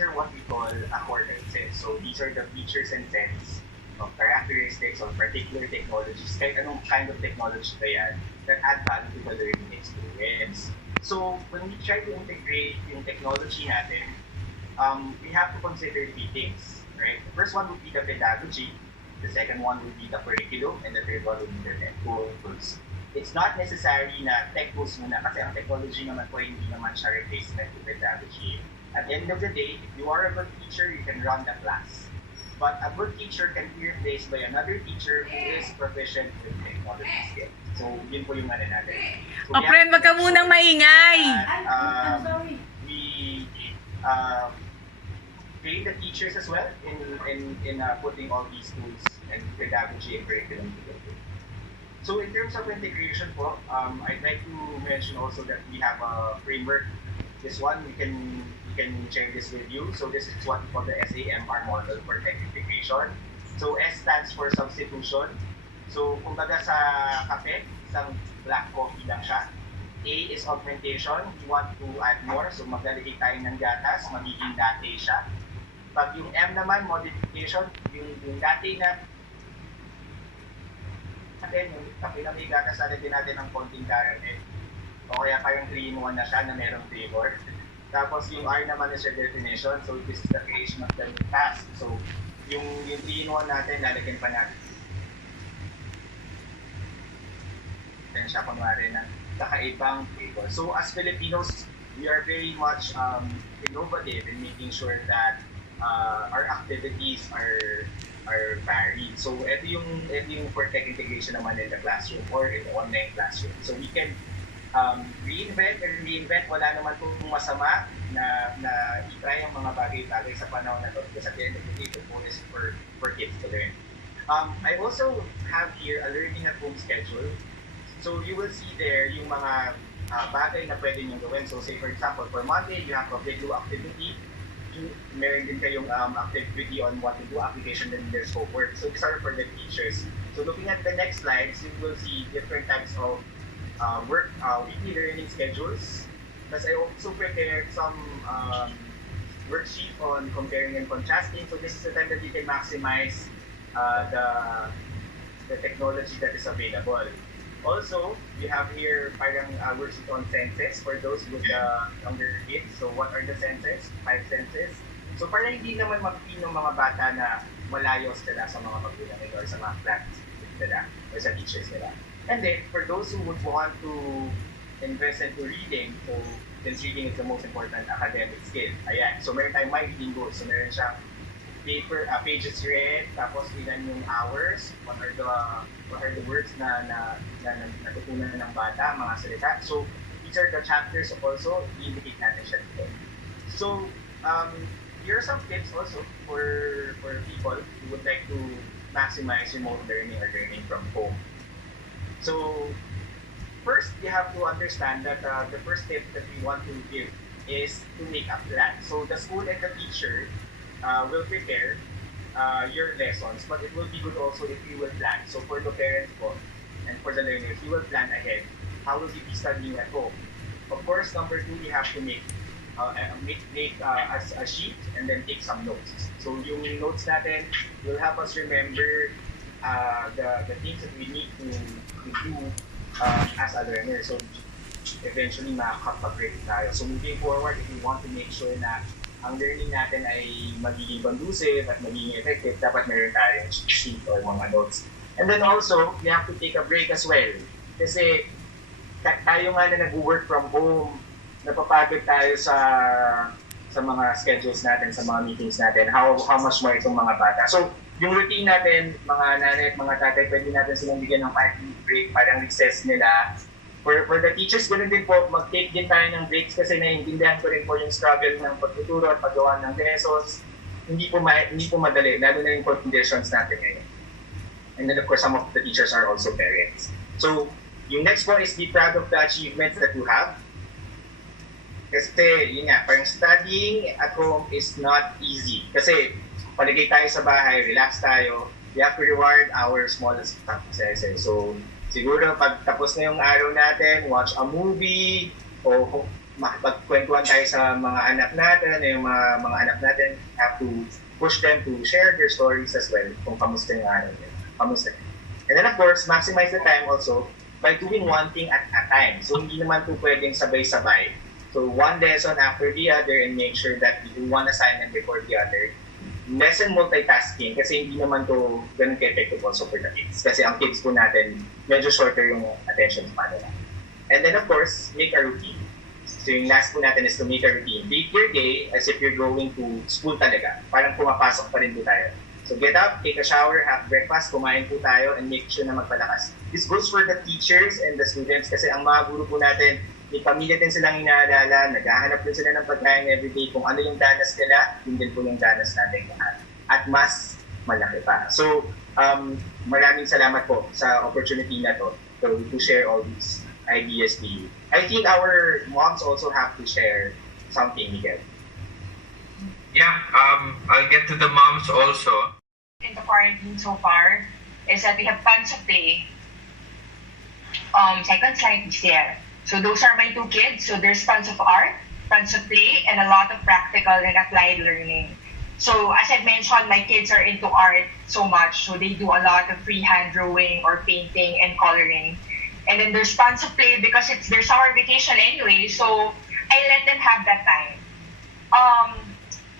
these are what we call affordances. So these are the features and sets of characteristics of particular technologies, kahit anong kind of technology ba yan, that add value to the learning experience. So when we try to integrate yung technology natin, we have to consider three things, right? The first one would be the pedagogy, the second one would be the curriculum, and the third one would be the tech tools. It's not necessary na tech tools muna kasi ang technology naman po hindi naman siya replacement to pedagogy. At the end of the day, if you are a good teacher, you can run the class. But a good teacher can be replaced by another teacher who is proficient with technology skills. So, yun po yung ano natin. So, friend, wag ka munang maingay! We train the teachers as well in putting all these tools and pedagogy and curriculum together. So, in terms of integration po, I'd like to mention also that we have a framework. This one, we can share this with you. So this is what we call the SAMR model for tech integration. So S stands for substitution. So kumbaga sa kape, isang black coffee lang siya. A is augmentation. We want to add more. So maglalagay tayo ng gatas, magiging latte siya. Pag yung M naman, modification, yung latte na natin, yung kape na may gatas, lalagyan natin ng konting caramel. O kaya parang 3-in-1 na siya na merong flavor. Tapos yung R naman is your definition. So this is the creation of the task. So yung 3-in-1 natin, lalagyan pa natin siya kunwari na kakaibang flavor. So as Filipinos, we are very much innovative in making sure that our activities are varied. So ito yung for tech integration naman in the classroom or in the online classroom. So we can reinvent, wala naman pong masama na i-try ang mga bagay-bagay sa panahon na ito because at the end of the day, the goal is for kids to learn. I also have here a learning at home schedule. So you will see there yung mga bagay na pwede nyo gawin. So say for example, for Monday, you have a video activity. Meron din kayong activity on what to do, application and their scope work. So these are for the teachers. So looking at the next slides, you will see different types of weekly learning schedules. Plus, I also prepared some worksheet on comparing and contrasting. So this is the time that you can maximize the technology that is available. Also, we have here parang worksheet on senses for those with younger kids. So what are the senses? 5 senses. So para hindi naman mapipin ng mga bata na malayo sila sa mga magulang nila or sa mga classmates nila or sa teachers nila. And then, for those who would want to invest into reading, so since reading is the most important academic skill, ayan. So meron tayong my reading goals. So meron siyang pages read, tapos ilan yung hours, what are the words na natutunan ng bata, mga salita. So these are the chapters also, i-indicate natin siya dito. So here are some tips also for people who would like to maximize remote learning or learning from home. So first, you have to understand that the first tip that we want to give is to make a plan. So the school and the teacher will prepare your lessons, but it will be good also if you will plan. So for the parents po, and for the learners, you will plan ahead. How will you be studying at home? Of course, number 2, you have to make a sheet and then take some notes. So yung notes natin will help us remember the things that we need to do as a learner. So eventually makakapag-grade tayo. So moving forward, if we want to make sure na ang learning natin ay magiging conducive at magiging effective, dapat meron tayong sheet or mga notes. And then also, we have to take a break as well. Kasi tayo nga na nag-work from home, napapagod tayo sa mga schedules natin, sa mga meetings natin, how much more itong mga bata. So, yung routine natin, mga nanay at mga tatay, pwede natin silang bigyan ng 5-minute break, parang recess nila. For the teachers, ganoon din po, mag-take din tayo ng breaks kasi naiintindihan ko rin po yung struggle ng pagtuturo at paggawa ng lessons. Hindi po madali, lalo na yung conditions natin ngayon. And then of course, some of the teachers are also parents. So, yung next po is be proud of the achievements that you have. Kasi, yun nga, parang studying at home is not easy. Kasi, paligay tayo sa bahay, relax tayo, we have to reward our smallest successes. So, siguro pag tapos na yung araw natin, watch a movie, o makipagkwentuhan tayo sa mga anak natin, yung mga anak natin, have to push them to share their stories as well, kung kamusta yung araw nila. Kamusta. And then of course, maximize the time also by doing one thing at a time. So hindi naman po pwedeng sabay-sabay. So one lesson after the other and make sure that you do one assignment before the other. Lesson multitasking kasi hindi naman to ganun ka-effective also for the kids. Kasi ang kids po natin, medyo shorter yung attention span nila. And then of course, make a routine. So yung last po natin is to make a routine. Treat your day as if you're going to school talaga. Parang pumapasok pa rin po tayo. So get up, take a shower, have breakfast, kumain po tayo, and make sure na magpalakas. This goes for the teachers and the students kasi ang mga guro po natin, may pamilya din silang inaalala, naghahanap din sila ng pagkain everyday. Kung ano yung danas nila, yun din po yung danas natin lahat. At mas malaki pa. So, maraming salamat po sa opportunity na to share all these ideas to you. I think our moms also have to share something, Miguel. Yeah, I'll get to the moms also. In the quarantine so far is that we have tons of play. Second slide is there. So those are my two kids. So there's tons of art, tons of play, and a lot of practical and applied learning. So as I mentioned, my kids are into art so much. So they do a lot of freehand drawing or painting and coloring. And then there's tons of play because it's their summer vacation anyway. So I let them have that time.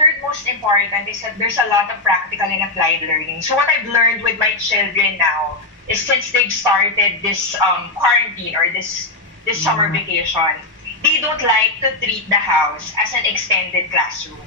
Third most important is that there's a lot of practical and applied learning. So what I've learned with my children now is since they've started this quarantine or this summer vacation, they don't like to treat the house as an extended classroom.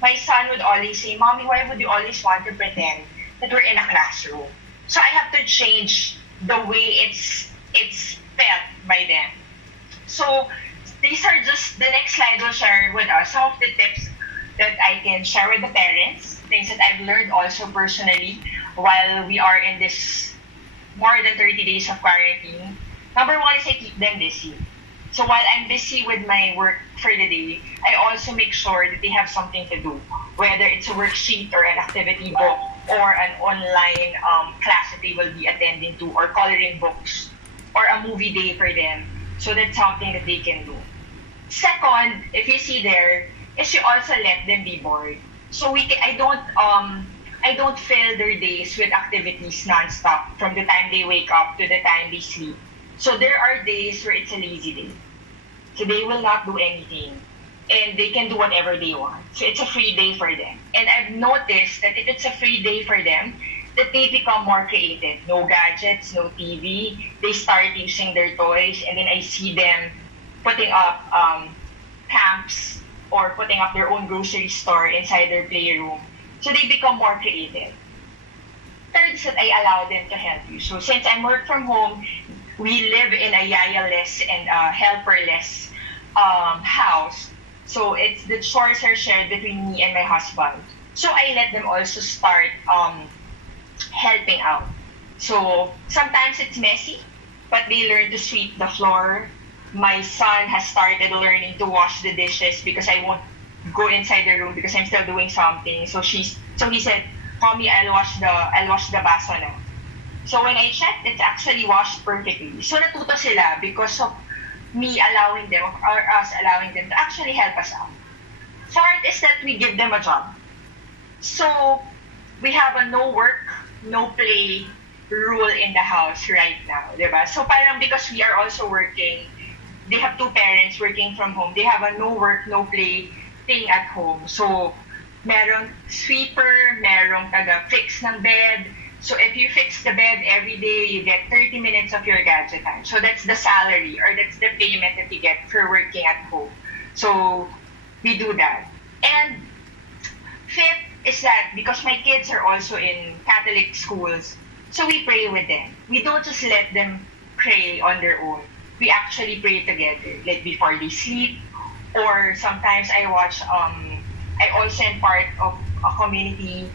My son would always say, "Mommy, why would you always want to pretend that we're in a classroom?" So I have to change the way it's felt by them. So these are just the next slide will share with us some of the tips that I can share with the parents, things that I've learned also personally while we are in this more than 30 days of quarantine. Number one is I keep them busy. So while I'm busy with my work for the day, I also make sure that they have something to do, whether it's a worksheet or an activity book or an online class that they will be attending to or coloring books or a movie day for them. So that's something that they can do. Second, if you see there, is you also let them be bored. So I don't fill their days with activities nonstop from the time they wake up to the time they sleep. So there are days where it's a lazy day. So they will not do anything and they can do whatever they want. So it's a free day for them. And I've noticed that if it's a free day for them, that they become more creative. No gadgets, no TV. They start using their toys and then I see them putting up camps or putting up their own grocery store inside their playroom. So they become more creative. Third is that I allow them to help you. So since I work from home, we live in a yaya-less and helper-less house. So it's the chores are shared between me and my husband. So I let them also start helping out. So sometimes it's messy, but they learn to sweep the floor. My son has started learning to wash the dishes because I won't go inside the room because I'm still doing something. So he said, "Mommy, I'll wash the baso na." So when I checked, it's actually washed perfectly. So natuto sila because of me allowing them or us allowing them to actually help us out. Fourth is that we give them a job. So we have a no work, no play rule in the house right now, diba? So parang because we are also working, they have two parents working from home. They have a no work, no play thing at home. So merong sweeper, merong taga-fix ng bed. So if you fix the bed every day, you get 30 minutes of your gadget time. So that's the salary or that's the payment that you get for working at home. So we do that. And fifth is that because my kids are also in Catholic schools, so we pray with them. We don't just let them pray on their own. We actually pray together, like before they sleep, or sometimes I also am part of a community,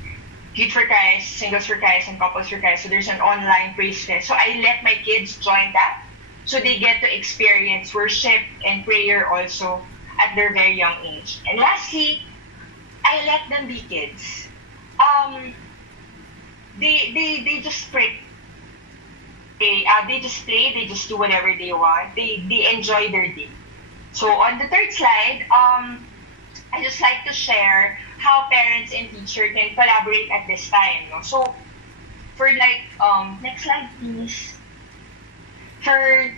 Youth for Christ, Singles for Christ, and Couples for Christ. So there's an online praise fest. So I let my kids join that, so they get to experience worship and prayer also at their very young age. And lastly, I let them be kids. They just pray. They just play, they just do whatever they want. They enjoy their day. So on the third slide, I just like to share how parents and teacher can collaborate at this time. No? So for like, next slide please. For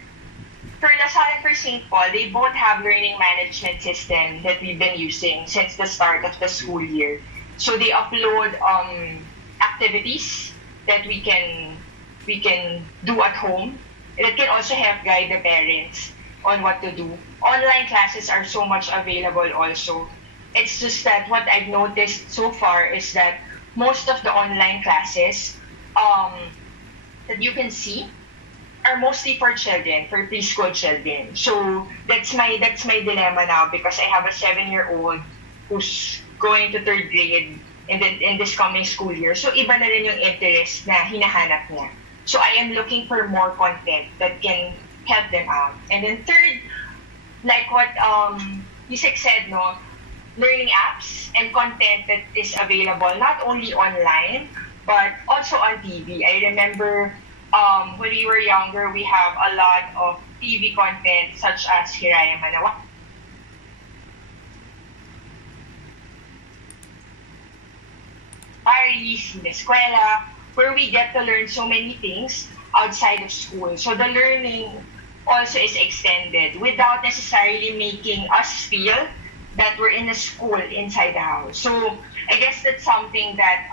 LaSalle and for St. Paul, they both have learning management system that we've been using since the start of the school year. So they upload activities that we can do at home. And it can also help guide the parents on what to do. Online classes are so much available also. It's just that what I've noticed so far is that most of the online classes that you can see are mostly for children, for preschool children. So that's my dilemma now because I have a 7-year-old who's going to third grade in this coming school year. So iba na rin yung interest na hinahanap niya. So I am looking for more content that can help them out. And then third, like what Yusek said, no, learning apps and content that is available not only online but also on TV. I remember when we were younger, we have a lot of TV content such as Hiraya Manawa. E-skwela, where we get to learn so many things outside of school. So the learning also is extended without necessarily making us feel that we're in a school inside the house. So I guess that's something that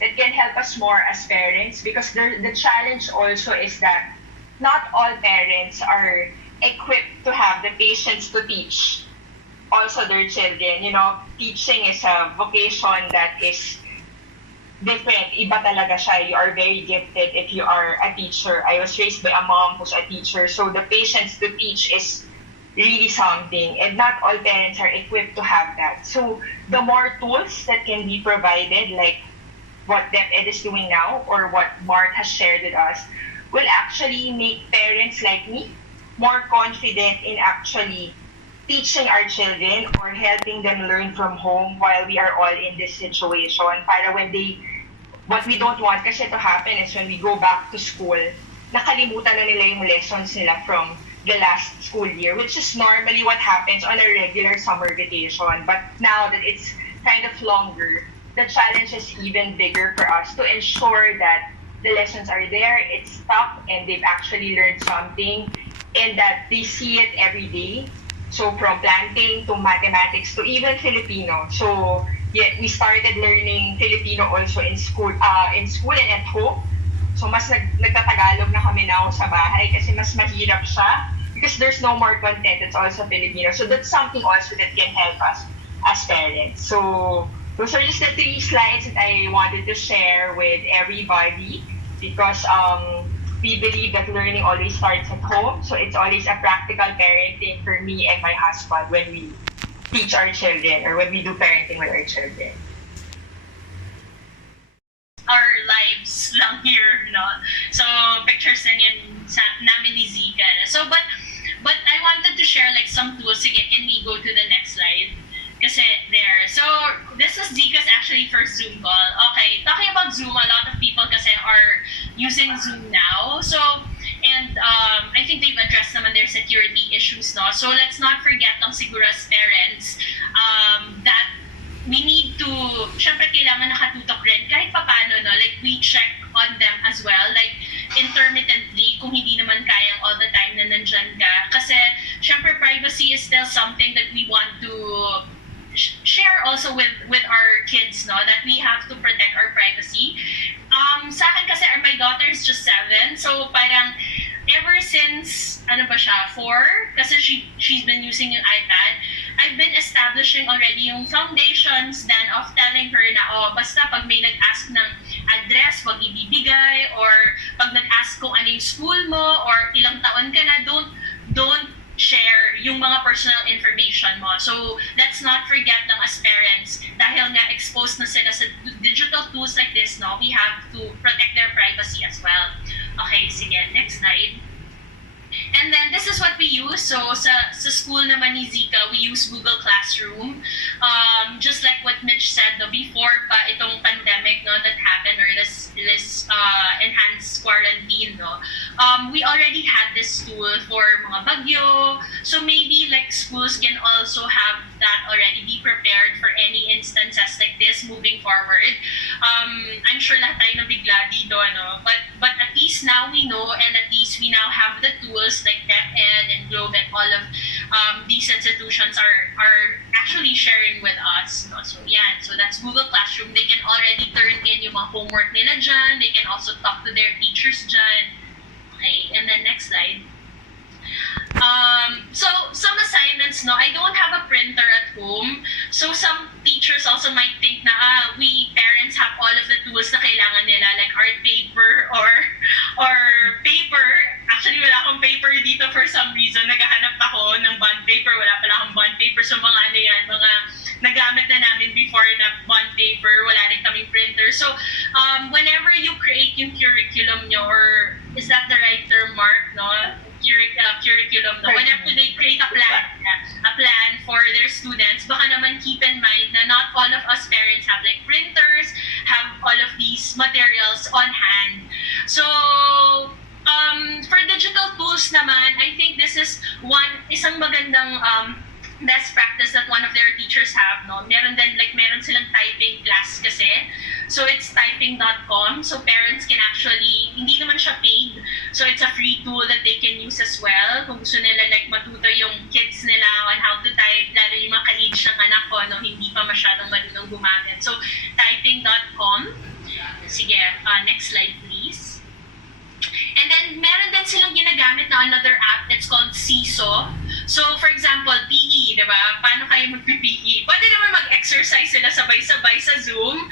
that can help us more as parents because the challenge also is that not all parents are equipped to have the patience to teach also their children. You know, teaching is a vocation that is different. Iba talaga siya. You are very gifted if you are a teacher. I was raised by a mom who's a teacher. So the patience to teach is really something. And not all parents are equipped to have that. So the more tools that can be provided, like what DepEd is doing now or what Mark has shared with us, will actually make parents like me more confident in actually teaching our children or helping them learn from home while we are all in this situation. Para when what we don't want kasi to happen is when we go back to school, nakalimutan na nila yung lessons nila from the last school year, which is normally what happens on a regular summer vacation. But now that it's kind of longer, the challenge is even bigger for us to ensure that the lessons are there, it's stuck, and they've actually learned something, and that they see it every day. So from planting to mathematics to even Filipino. So yeah, we started learning Filipino also in school and at home. So mas nagtatagalog na kami now sa bahay kasi mas mahirap siya because there's no more content. It's also Filipino. So that's something also that can help us as parents. So those are just the 3 slides that I wanted to share with everybody because we believe that learning always starts at home. So it's always a practical parenting for me and my husband when we teach our children or when we do parenting with our children. Our lives lang here, no? So, pictures na yan namin ni Zika. So, but I wanted to share like some tools. Sige, can we go to the next slide? Kasi there. So, this is Zika's actually first Zoom call. Okay, talking about Zoom, a lot of people kasi are using Zoom now. So, and I think they've addressed naman their security issues, no? So, let's not forget lang siguro as parents that we need to, syempre kailangan nakatutok rin kahit papano, no? Like, we check on them as well. Like, intermittently, kung hindi naman kayang all the time na nandyan ka. Kasi, syempre, privacy is still something that we want to share also with our kids, no? That we have to protect our privacy. Sa akin kasi, my daughter is just 7, so parang ever since, 4, kasi she's been using yung iPad, I've been establishing already yung foundations then of telling her na, basta pag may nag-ask ng address, wag ibibigay, or pag nag-ask kung ano yung school mo, or ilang taon ka na, don't share yung mga personal information mo. So, let's not forget lang as parents, dahil nga exposed na sila sa digital tools like this, no, we have to protect their privacy as well. Okay, sige, next slide. And then, this is what we use. So, sa school naman ni Zika, we use Google Classroom. just like what Mitch said, no, before pa itong pandemic, no, that happened, or this enhanced quarantine, no, we already had this tool for mga bagyo. So maybe like schools can also have that already, be prepared for any instances like this moving forward. I'm sure lahat tayo nabigla dito, ano, but at least now we know, and at least we now have the tools like DepEd and Globe and all of these institutions are actually sharing with us, no? So yeah, so that's Google Classroom. They can already turn in yung mga homework nila dyan. They can also talk to their teachers dyan. Okay, and then next slide. So some assignments, no, I don't have a printer at home. So some teachers also might think na we parents have all of the tools na kailangan nila, like art paper or paper. Actually, wala akong paper dito for some reason. Naghahanap ako ng bond paper. Wala pala akong bond paper. So mga ano yan, mga nagamit na namin before na bond paper. Wala rin kaming printer. So whenever you create yung curriculum nyo, or is that the right term, Mark, no? Curriculum, no? Whenever they create a plan for their students, baka naman keep in mind na not all of us parents have like printers, have all of these materials on hand. So for digital tools naman, I think this is isang magandang best practice that one of their teachers have, no? Meron silang typing class kasi. So it's typing.com. So parents can actually, hindi naman siya paid. So it's a free tool that they can use as well. Kung gusto nila like matuto yung kids nila on how to type, lalo yung mga ka-age ng anak ko, no? Hindi pa masyadong marunong gumamit. So typing.com. Sige, next slide please. And then, meron din silang ginagamit na another app. It's called ctto. So, for example, PE, di ba? Paano kayo mag-PE? Pwede naman mag-exercise sila sabay-sabay sa Zoom.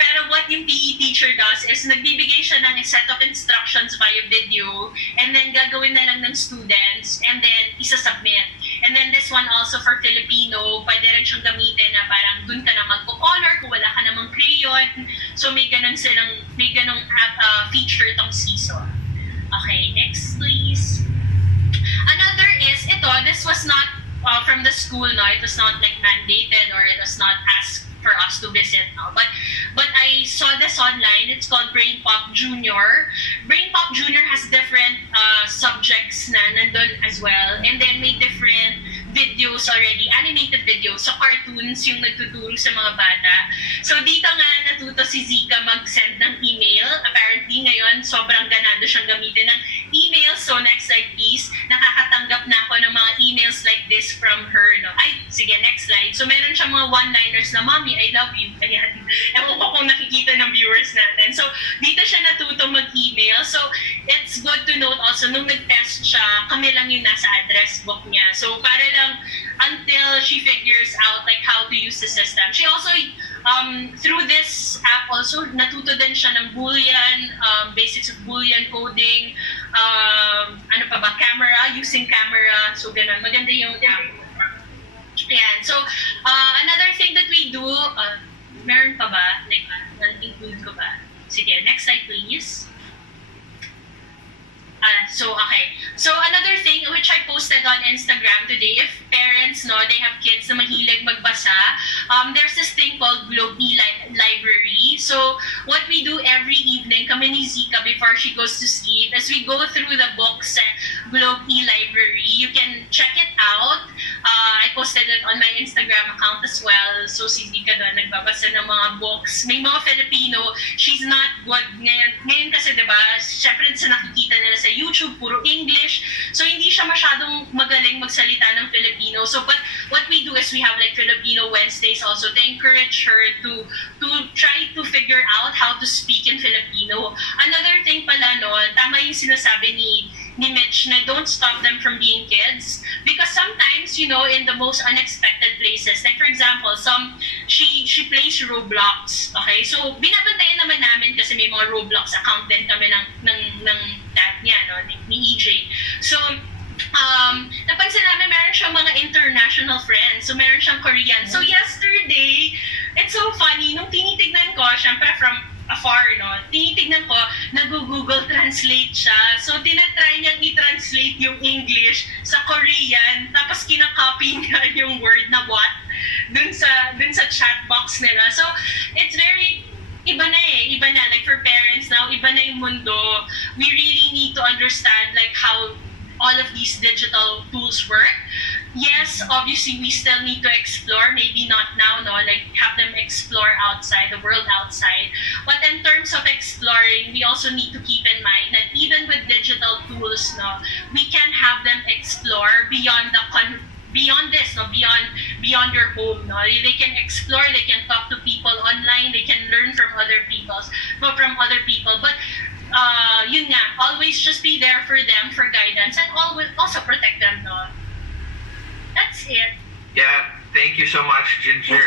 Pero what yung PE teacher does is nagbibigay siya ng a set of instructions via video, and then gagawin na lang ng students, and then isa-submit. And then this one also for Filipino, pwede rin siyang gamitin na parang dun ka na magpo-color kung wala ka namang crayon. So, may ganong feature itong ctto. Okay, next please. Another is this was not from the school, no? It was not like mandated, or it was not asked for us to visit, no? But I saw this online. It's called Brain Pop Junior. Brain Pop Junior has different subjects na nandun as well, and then may different videos already, animated videos. So cartoons yung nagtuturo sa mga bata. So dito nga natuto si Zika mag-send ng email. Apparently ngayon sobrang ganado siyang gamitin ng email. So next slide please. Nakakatanggap na ako ng mga emails like this from her, no? Ay, sige, next slide. So meron siyang mga one-liners na, "Mommy, I love you." Ayan. Ewan ko kung nakikita ng viewers natin. So dito siya natuto mag-email. So it's good to note also, nung nag-test siya, kami lang yung nasa address book niya. So para lang until she figures out like how to use the system. She also through this app also natuto din siya ng Boolean, basics of Boolean coding, ano pa ba, using camera. So ganun, maganda yung app. Ayan. So another thing that we do, meron pa ba? Like, include ko ba? Sige, next slide please. So another thing which I posted on Instagram today, if parents, no, they have kids na mahilig magbasa, there's this thing called Globe E-library. So what we do every evening, kami ni Zika before she goes to sleep, is we go through the books at Globe E-library. You can check it out. I posted it on my Instagram account as well. So si Zika doon nagbabasa ng mga books. May mga Filipino, she's not good ngayon kasi, diba, syempre sa nakikita nila sa YouTube, puro English. So, hindi siya masyadong magaling magsalita ng Filipino. So, but what we do is we have like Filipino Wednesdays also to encourage her to try to figure out how to speak in Filipino. Another thing pala, no, tama yung sinasabi ni Mitch na don't stop them from being kids, because sometimes, you know, in the most unexpected places, like for example, she plays Roblox, okay? So binabantayan naman namin kasi may mga Roblox account din kami ng dad niya, no, ni EJ. So napansin namin meron siyang mga international friends. So meron siyang Korean. So yesterday, it's so funny, nung tinitignan ko, syempre from afar, no, tinitignan ko, nag-Google Translate siya. So, tinatry niyang i-translate yung English sa Korean, tapos kinakopy niya yung word na what dun sa chat box nila. So it's very iba na like for parents now, iba na yung mundo. We really need to understand like how all of these digital tools work. Yes, obviously we still need to explore, maybe not now, no, like have them explore outside, the world outside. But in terms of exploring, we also need to keep in mind that even with digital tools, no, we can have them explore beyond beyond this, no, beyond your home, no. They can explore, they can talk to people online, they can learn from other people. But yun nga, always just be there for them for guidance and always also protect them, no. That's it. Yeah, thank you so much, Ginger.